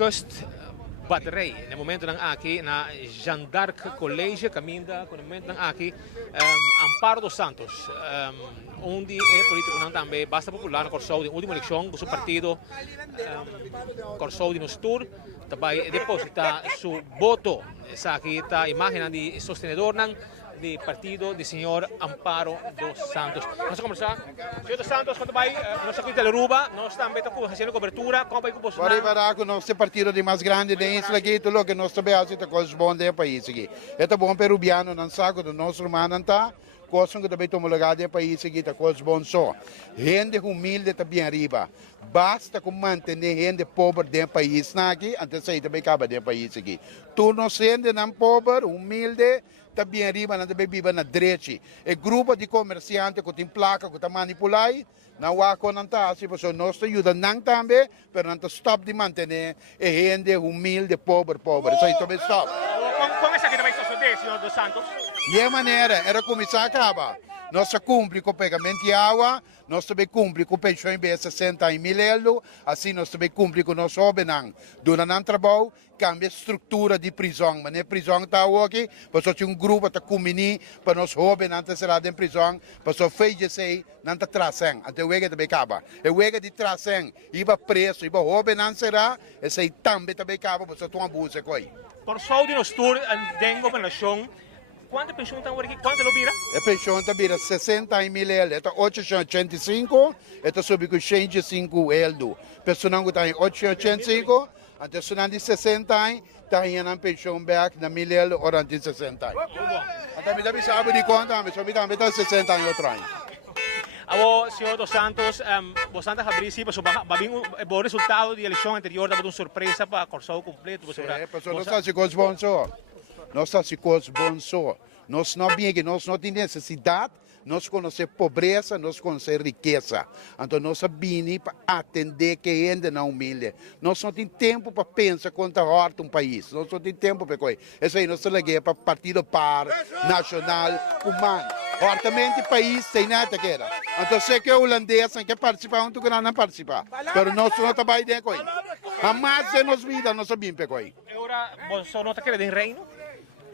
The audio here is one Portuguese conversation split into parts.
kustbatterij. No momento ng aki na Jean d'Arc College, caminda, no momento ng aki Amparo dos Santos. Onde é político não também basta popular na Corsou, de última eleição, o partido Corsou de Nostur, também deposita su voto sa aqui está imagem de sostenedor ng di partido di signor Amparo dos Santos. Nós conversar, senhor dos Santos, quando vai, nós aqui de Aruba, nós também estamos fazendo cobertura, como vai com você? Para parar com o nosso partido de mais grande da isla aqui, tudo que nós também fazemos coisas boas do país aqui. É bom peruviano não sabe do nosso irmão não tá, coisas que também tomam lugar do país aqui, tá coisas boas só. Gente humilde também arriba. Basta com manter gente pobre do país aqui, antes aí também acaba do país aqui. Tu não gente não pobre, humilde, também arriba, não também vive na direita. É grupo de comerciantes que tem placa, que está manipulado, não há com não tá, assim, porque nós ajuda não também, mas não stop de manter gente humilde, pobre. Isso aí também stop. Como essa aqui também sucede, senhor dos Santos? De maneira, era começar a acabar. Nós cumprimos com o pagamento de água, nós também cumprimos com o pensão em 60 mil euros, assim nós também cumprimos com o nosso jovem. Durante o trabalho, cambia a estrutura de prisão. Mas a prisão está aqui, porque tinha grupo que está combinando para nós jovens antes de ser em prisão, para só feijecer, não está trazendo. Até o que também acaba. O que de trazendo, iba preso, iba jovem não será, esse aí também acaba, porque só tem um abuso com ele. Corsou de Nostur, tenho uma relação. Quanto pensão está aqui? Quanto lo vira? A pensão está vira 60 mil euros. Está 885, está sobre 105 euros. Pessoal que está em 885, até se não de 60, está em uma pensão back na 1.000 euros, ora de 60. Até me dá sabe de conta, mas só me dá 60 em outro ano. Abo, senhor dos Santos, você anda a abrir sim, mas vai vir o resultado da eleição anterior, dá uma surpresa para Corsou completo. Sim, pessoal, nós estamos com os bons só. Nós estamos com os bons só. Nós não bem que nós não temos necessidade, nós conhecemos pobreza, nós conhecemos riqueza. Então nós sabemos para atender quem ainda não humilde. Nós não temos tempo para pensar quanto horta um país. Nós não temos tempo para coisa. Isso aí nós ligamos para partido par, nacional, humano. Hortamente o país tem nada que era. Então sei que é holandês, quer participar, não quer não participar. Mas nós não trabalhamos de coisa. Jamais em nossa vida nós sabemos para coisa. Agora, você não está querendo reino?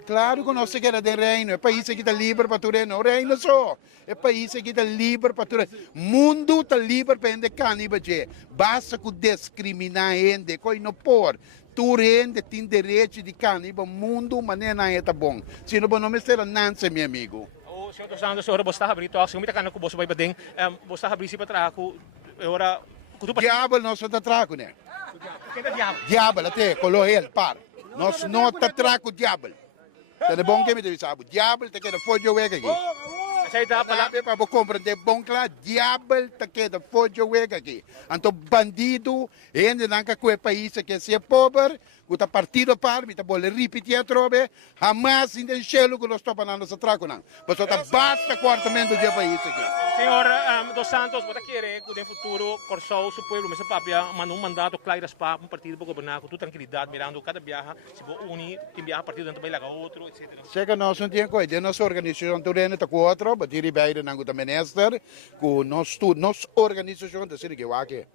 Claro que nós queremos de reino, é país que está livre para tudo, não reino só, é país que está livre para tudo. O mundo está livre para gente canibal, basta que discriminar gente, que não pode. Tu gente tem direito de canibal, o mundo, mas não é bom. Se não me será nada, meu amigo. O senhor dos Santos, agora você está abrindo, se você está com você vai bem, você está abrindo para trás, agora... Diabo nós não está trago, né? Quem é diabo? Diabo, até, colou ele, par. Nós não está trago diabo. É bom que me deve saber. Diabo está querendo fugir o aqui. Essa aí dá para compreender bom claro. Diabo está querendo fugir o aqui. Então bandido, ainda não que o país que é pobre, que está partido para, está bolando repetir a trobe, jamais ainda enxerga que nós estamos falando essa trago não. Mas está basta quartamento do país aqui. Senhor dos Santos, você quer que no futuro Corsou, seu povo, mas papia, mandou um mandato claro para um partido para governar com toda tranquilidade, mirando cada viagem, se você unir, tem viagem partido dentro vai lá outro, etc. Sei que nós não temos coisa, nossa organização também está com outro, mas tira bem não com minister, com nossa organização está sendo que eu aqui.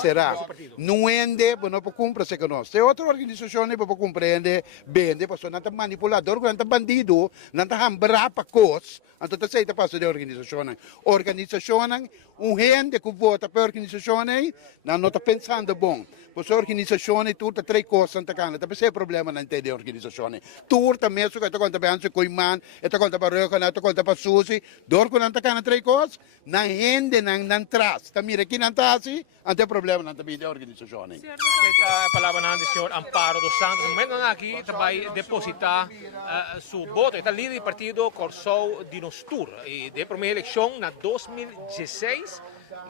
Será? Não ende, não pode cumprir se que nós. Se outra organização não pode compreender bem, depois não está manipulador, não está bandido, não está hambrar para coisas, então está certo para a organização. Organização, gente que vota para a organização, não está pensando bom. Pois a organização, tu está três coisas, não está problema não tem organização. Tu está mesmo que está conta para Anse Coiman, está conta para Röka, está conta para Susi, dor que não está três coisas, na gente não traz. Está mira aqui não está assim, não tem problema não tem a organização. Essa é a palavra do senhor Amparo dos Santos. No momento aqui vai depositar seu voto. Está líder do partido Corsou de Nostur. E de primeira eleição, na 2016,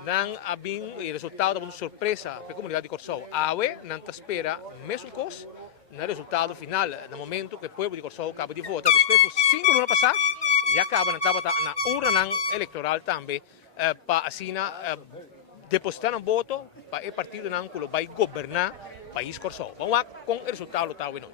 não havia o resultado de uma surpresa para a comunidade de Corsou. Awe não espera mesmo coisa no resultado final, no momento que o povo de Corsou acaba de votar. Depois, por 5 anos passados, já acaba na urna eleitoral também, para assim depositar um voto para o partido que vai governar o país Corsou. Vamos lá com o resultado da noite.